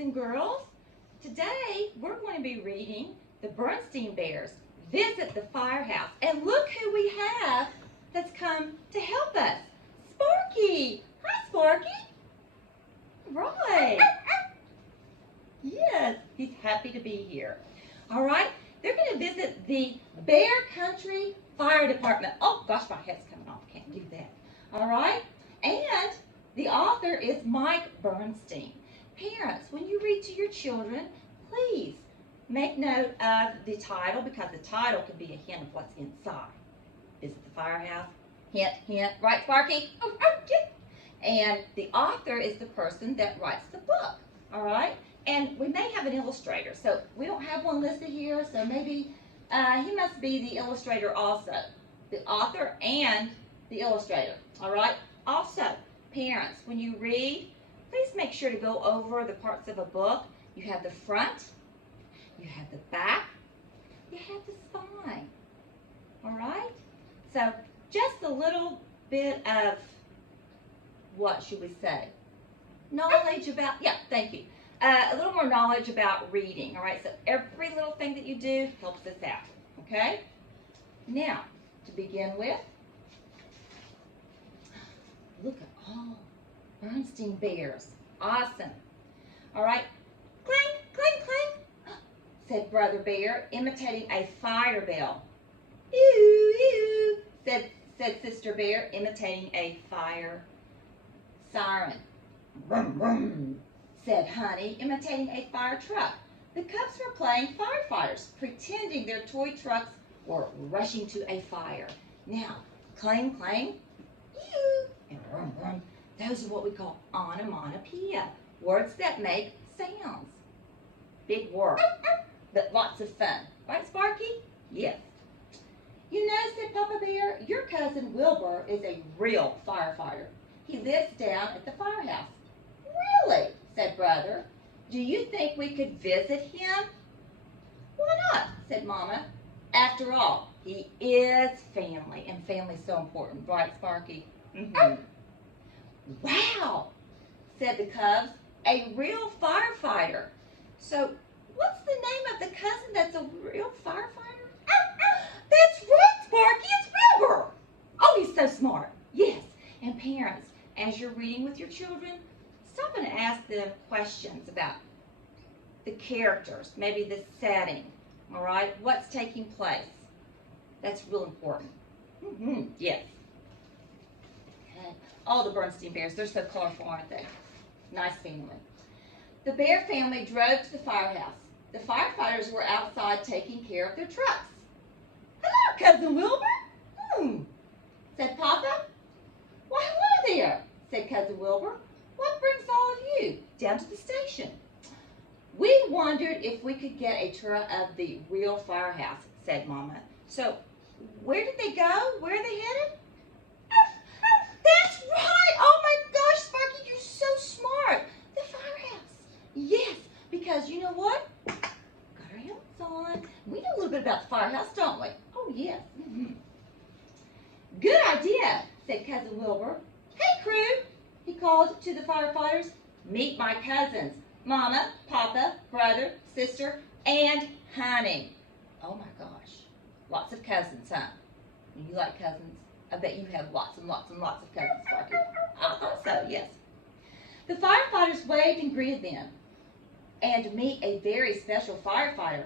and girls. Today we're going to be reading the Berenstain Bears Visit the Firehouse. And look who we have that's come to help us. Sparky. Hi, Sparky. Right. Yes, he's happy to be here. All right, they're going to visit the Bear Country Fire Department. Oh, gosh, my head's coming off. Can't do that. All right, and the author is Mike Berenstain. Parents, when you read to your children, please make note of the title, because the title can be a hint of what's inside. Visit the firehouse. Hint, hint. Right, Sparky? Oh, yeah. And the author is the person that writes the book. All right? And we may have an illustrator. So we don't have one listed here, so maybe he must be the illustrator also. The author and the illustrator. All right? Also, parents, when you read, please make sure to go over the parts of a book. You have the front, you have the back, you have the spine. All right? So just a little bit of, what should we say? Knowledge about, yeah, thank you. A little more knowledge about reading. All right? So every little thing that you do helps us out. Okay? Now, to begin with, look at all Berenstain Bears. Awesome. All right. Clang, clang, clang, said Brother Bear, imitating a fire bell. Ew, ew, said Sister Bear, imitating a fire siren. Brum, brum, said Honey, imitating a fire truck. The cubs were playing firefighters, pretending their toy trucks were rushing to a fire. Now, clang, clang, ew, and brum, brum. Those are what we call onomatopoeia, words that make sounds. Big word, but lots of fun. Right, Sparky? Yes. You know, said Papa Bear, your cousin Wilbur is a real firefighter. He lives down at the firehouse. Really? Said Brother. Do you think we could visit him? Why not? Said Mama. After all, he is family, and family's so important. Right, Sparky? Mm-hmm. Wow, said the cubs, a real firefighter. So, what's the name of the cousin that's a real firefighter? That's right, Sparky, it's Wilbur. Oh, he's so smart. Yes, and parents, as you're reading with your children, stop and ask them questions about the characters, maybe the setting, all right? What's taking place? That's real important. Mm-hmm. Yes. All the Berenstain Bears, they're so colorful, aren't they? Nice family. The Bear family drove to the firehouse. The firefighters were outside taking care of their trucks. Hello, Cousin Wilbur. Said Papa. Why, hello there, said Cousin Wilbur. What brings all of you down to the station? We wondered if we could get a tour of the real firehouse, said Mama. So, where did they go? Where are they headed? That's right! Oh my gosh, Sparky, you're so smart. The firehouse. Yes, because you know what? Got our helmets on. We know a little bit about the firehouse, don't we? Oh, yes. Mm-hmm. Good idea, said Cousin Wilbur. Hey, crew, he called to the firefighters. Meet my cousins, Mama, Papa, Brother, Sister, and Honey. Oh my gosh. Lots of cousins, huh? You like cousins? I bet you have lots and lots and lots of cousins, Sparky. I thought so, yes. The firefighters waved and greeted them. And meet a very special firefighter.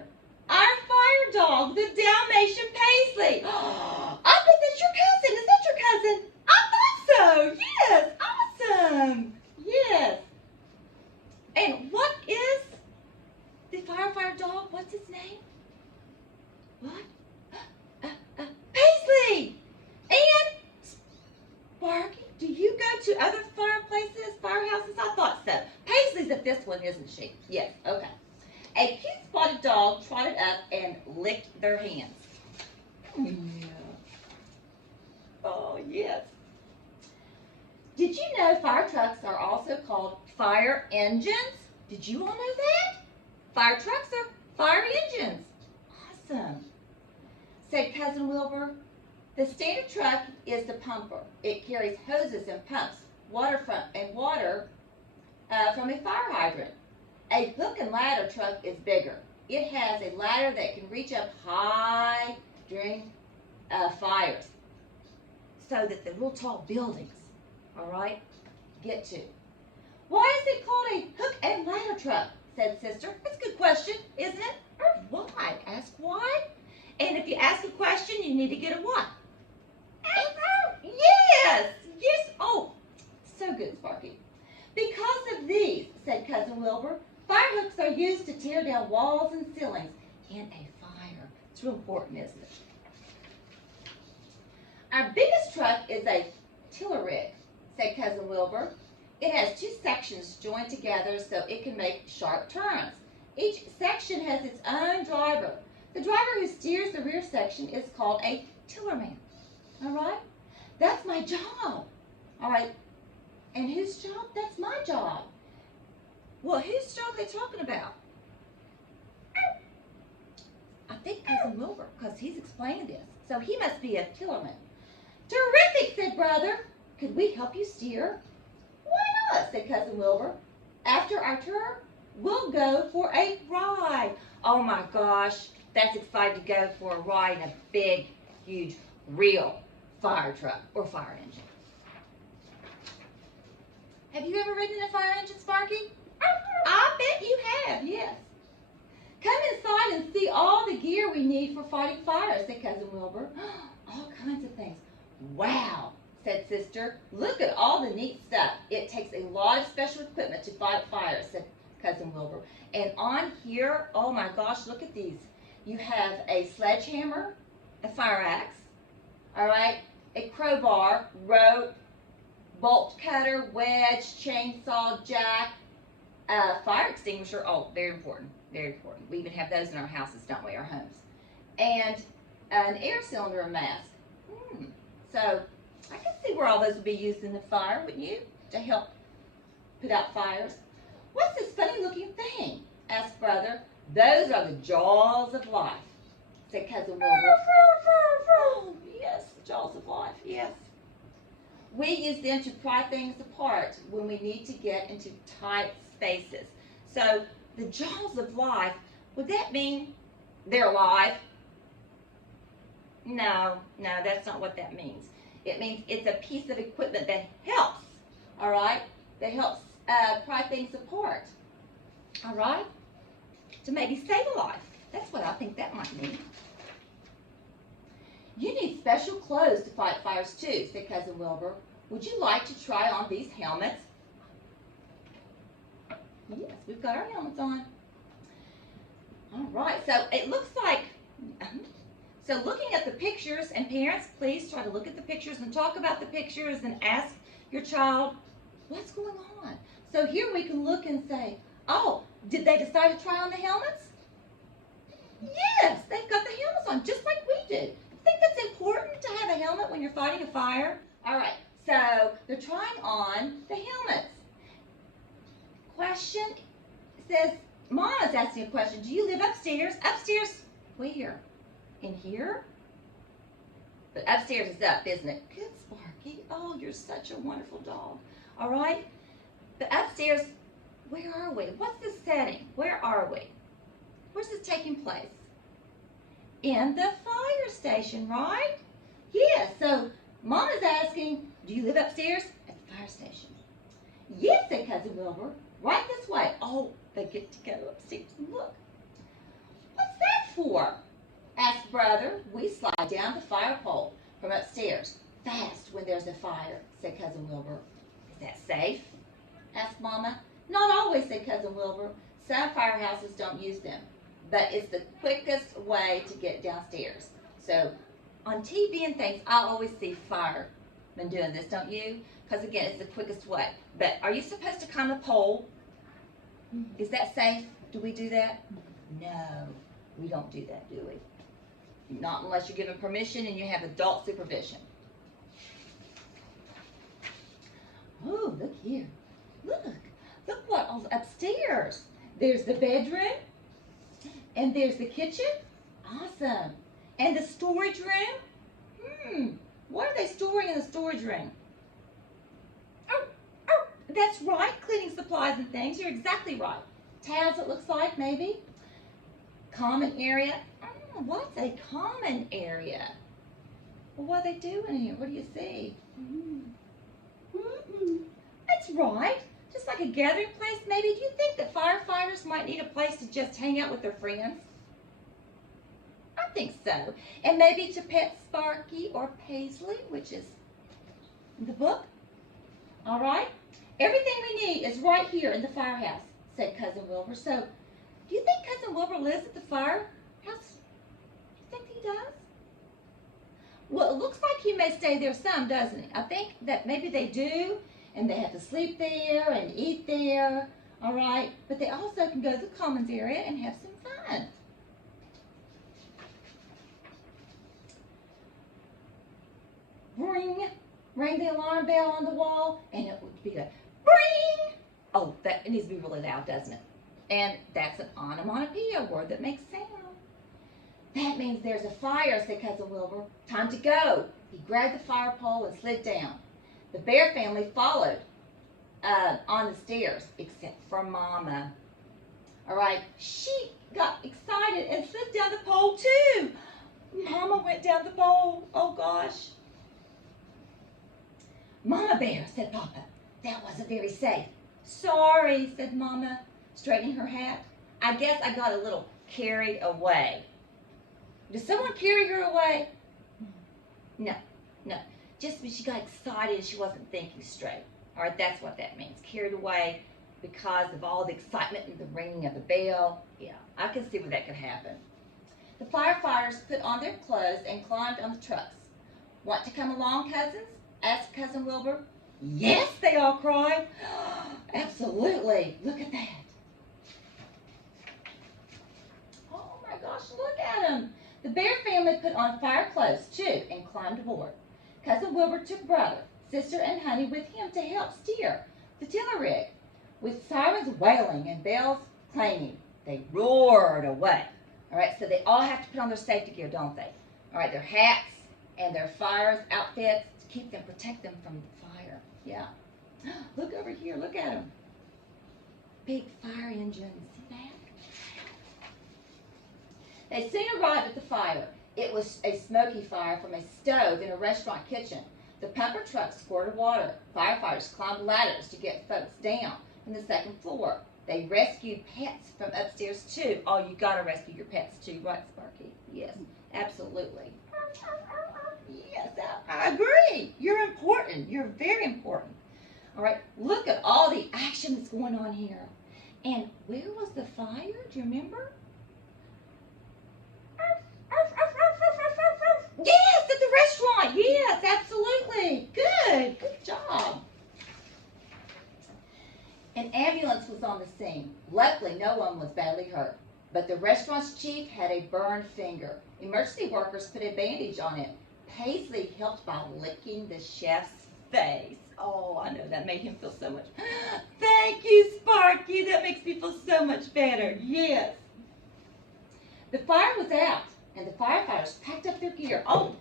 Our fire dog, the Dalmatian Paisley. I bet that's your cousin. Is that your cousin? I thought so. Yes. Awesome. Yes. And what is the firefighter dog? What's his name? What? Paisley. And Sparky, do you go to other firehouses? I thought so. Paisley's at this one, isn't she? Yes, okay. A cute spotted dog trotted up and licked their hands. Yeah. Oh, yes. Did you know fire trucks are also called fire engines? Did you all know that? Fire trucks are fire engines. Awesome. Said Cousin Wilbur. The standard truck is the pumper. It carries hoses and pumps water from a fire hydrant. A hook and ladder truck is bigger. It has a ladder that can reach up high during fires so that the real tall buildings, all right, get to. Why is it called a hook and ladder truck? Said Sister. That's a good question, isn't it? Or why? Ask why. And if you ask a question, you need to get a what? Yes, yes. Oh, so good, Sparky. Because of these, said Cousin Wilbur, fire hooks are used to tear down walls and ceilings in a fire. It's real important, isn't it? Our biggest truck is a tiller rig, said Cousin Wilbur. It has two sections joined together so it can make sharp turns. Each section has its own driver. The driver who steers the rear section is called a tillerman. All right? That's my job. All right? And whose job? That's my job. Well, whose job are they talking about? I think Cousin Wilbur, because he's explaining this. So he must be a tillerman. Terrific, said Brother. Could we help you steer? Why not, said Cousin Wilbur. After our tour, we'll go for a ride. Oh my gosh, that's exciting to go for a ride in a big, huge, real fire truck or fire engine. Have you ever ridden in a fire engine, Sparky? I bet you have, yes. Come inside and see all the gear we need for fighting fires, said Cousin Wilbur. All kinds of things. Wow, said Sister. Look at all the neat stuff. It takes a lot of special equipment to fight fires, said Cousin Wilbur. And on here, oh my gosh, look at these. You have a sledgehammer, a fire axe, all right, a crowbar, rope, bolt cutter, wedge, chainsaw, jack, fire extinguisher. Oh, very important, very important. We even have those in our houses, don't we, our homes. And an air cylinder and mask. So I can see where all those would be used in the fire, wouldn't you? To help put out fires. What's this funny looking thing? Asked Brother. Those are the jaws of life, said Cousin Wilbur. Oh, yes, the jaws of life, yes. We use them to pry things apart when we need to get into tight spaces. So the jaws of life, would that mean they're alive? No, that's not what that means. It means it's a piece of equipment that helps, all right? That helps pry things apart, all right? To maybe save a life. That's what I think that might mean. You need special clothes to fight fires too, said Cousin Wilbur. Would you like to try on these helmets? Yes, we've got our helmets on. All right, so it looks like... So looking at the pictures, and parents, please try to look at the pictures and talk about the pictures and ask your child, what's going on? So here we can look and say, oh, did they decide to try on the helmets? Yes, they've got the helmets on, just like we did. I think that's important to have a helmet when you're fighting a fire. All right, so they're trying on the helmets. Question says, Mama's asking a question. Do you live upstairs? Upstairs where? In here? But upstairs is up, isn't it? Good, Sparky. Oh, you're such a wonderful dog. All right? But upstairs, where are we? What's the setting? Where are we? Where's this taking place? In the fire station, right? Yeah, so Mama's asking, do you live upstairs? At the fire station. Yes, said Cousin Wilbur. Right this way. Oh, they get to go upstairs and look. What's that for? Asked Brother. We slide down the fire pole from upstairs fast when there's a fire, said Cousin Wilbur. Is that safe? Asked Mama. Not always, said Cousin Wilbur. Some firehouses don't use them, but it's the quickest way to get downstairs. So on TV and things, I always see firemen doing this, don't you? Because again, it's the quickest way. But are you supposed to climb a pole? Is that safe? Do we do that? No, we don't do that, do we? Not unless you're given permission and you have adult supervision. Oh, look here. Look what all's upstairs. There's the bedroom, and there's the kitchen. Awesome. And the storage room. What are they storing in the storage room? Oh, that's right, cleaning supplies and things. You're exactly right. towels, it looks like, maybe. Common area. Oh, what's a common area? Well, what are they doing here? What do you see? That's right. Just like a gathering place, maybe. Do you think that firefighters might need a place to just hang out with their friends? I think so. And maybe to pet Sparky or Paisley, which is in the book. All right? Everything we need is right here in the firehouse, said Cousin Wilbur. So, do you think Cousin Wilbur lives at the firehouse? Do you think he does? Well, it looks like he may stay there some, doesn't he? I think that maybe they do, and they have to sleep there and eat there, all right? But they also can go to the commons area and have some fun. Ring, rang the alarm bell on the wall, and it would be a ring. Oh, it needs to be really loud, doesn't it? And that's an onomatopoeia word that makes sound. That means there's a fire, said Cousin Wilbur. Time to go. He grabbed the fire pole and slid down. The Bear family followed on the stairs, except for Mama. All right, she got excited and slid down the pole too. Mama went down the pole. Oh, gosh. Mama Bear, said Papa. That wasn't very safe. Sorry, said Mama, straightening her hat. I guess I got a little carried away. Did someone carry her away? No. Just because she got excited and she wasn't thinking straight. All right, that's what that means. Carried away because of all the excitement and the ringing of the bell. Yeah, I can see where that could happen. The firefighters put on their clothes and climbed on the trucks. Want to come along, cousins? Asked Cousin Wilbur. Yes, they all cried. Absolutely. Look at that. Oh my gosh, look at them. The Bear family put on fire clothes too and climbed aboard. Cousin Wilbur took brother, sister, and Honey with him to help steer the tiller rig. With sirens wailing and bells clanging, they roared away. All right, so they all have to put on their safety gear, don't they? All right, their hats and their fires outfits to keep them, protect them from the fire. Yeah. Look over here. Look at them. Big fire engines. See that? They soon arrived at the fire. It was a smoky fire from a stove in a restaurant kitchen. The pumper truck squirted water. Firefighters climbed ladders to get folks down from the second floor. They rescued pets from upstairs too. Oh, you gotta rescue your pets too, right, Sparky? Yes, absolutely. Yes, I agree. You're important. You're very important. All right, look at all the action that's going on here. And where was the fire? Do you remember? Yes, at the restaurant. Yes, absolutely. Good job. An ambulance was on the scene. Luckily, no one was badly hurt, but the restaurant's chief had a burned finger. Emergency workers put a bandage on it. Paisley helped by licking the chef's face. Oh, I know, that made him feel so much. Thank you, Sparky. That makes me feel so much better. Yes. The fire was out, and the firefighters packed up their gear. Oh,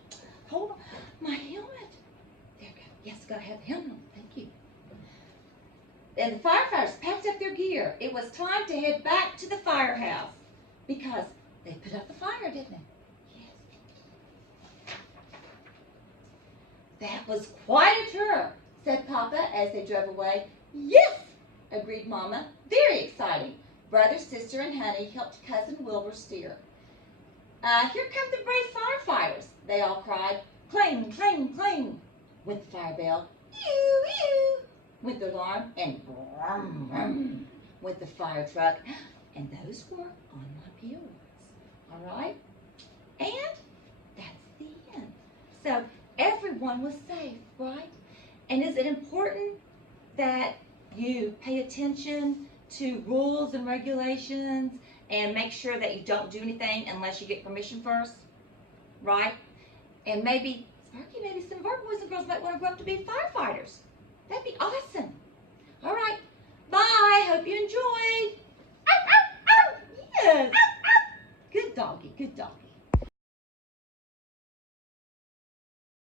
hold on. My helmet. There we go. Yes, gotta have the helmet on. Thank you. And the firefighters packed up their gear. It was time to head back to the firehouse because they put out the fire, didn't they? Yes. That was quite a tour, said Papa as they drove away. Yes, agreed Mama. Very exciting. Brother, sister, and Honey helped Cousin Wilbur steer. Here come the brave firefighters, they all cried. Clang, clang, clang, went the fire bell. Ew, ew, went the alarm, and brum, brum, went the fire truck. And those were onomatopoeia words. All right? And that's the end. So everyone was safe, right? And is it important that you pay attention to rules and regulations and make sure that you don't do anything unless you get permission first, right? And maybe, Sparky, maybe some of our boys and girls might want to grow up to be firefighters. That'd be awesome. All right, bye. Hope you enjoyed. Yes. Good doggy, good doggy.